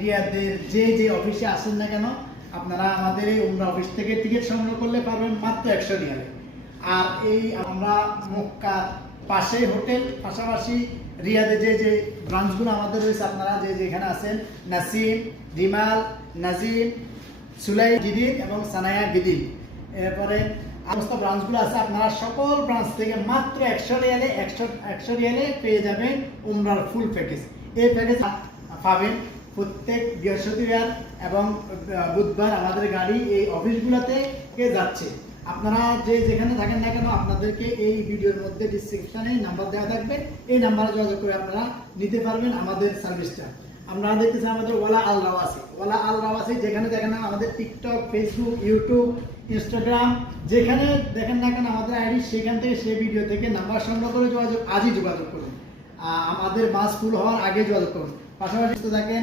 রিয়াদের যে যে অফিসে আসেন না কেন, আপনারা আমাদের এই উমরা অফিস থেকে টিকিট সংগ্রহ করলে পারবেন মাত্র 100 রিয়ালে। আর এই আমরা মক্কার পাশে হোটেল, পাশাপাশি রিয়াদে যে যে ব্রাঞ্চগুলো আমাদের রয়েছে, আপনারা যে যেখানে আছেন, নাসিম, রিমাল, নাজিম, সুলাই গিদিন এবং সানায়া গিদিন, এরপরে সমস্ত ব্রাঞ্চগুলো আছে, আপনারা সকল ব্রাঞ্চ থেকে মাত্র 100 রিয়ালে পেয়ে যাবেন উমরার ফুল প্যাকেজ। এই প্যাকেজ পাবেন প্রত্যেক বৃহস্পতিবার এবং বুধবার আমাদের গাড়ি এই অফিসগুলোতে যাচ্ছে। আপনারা যে যেখানে থাকেন না কেন, আপনাদেরকে এই ভিডিওর মধ্যে ডিসক্রিপশনে নাম্বার দেওয়া থাকবে, এই নাম্বারে যোগাযোগ করে আপনারা নিতে পারবেন আমাদের সার্ভিসটা। আপনারা দেখতেছেন আমাদের ওয়ালা আল রাওয়াসি, যেখানে দেখেন না আমাদের টিকটক, ফেসবুক, ইউটিউব, ইনস্টাগ্রাম, যেখানে দেখেন না কেন আমাদের আইডি, সেখান থেকে সেই ভিডিও থেকে নাম্বার সংগ্রহ করে আজই যোগাযোগ করুন। আমাদের বাস ফুল হওয়ার আগে যোগাযোগ করুন। পাশাপাশি থাকেন।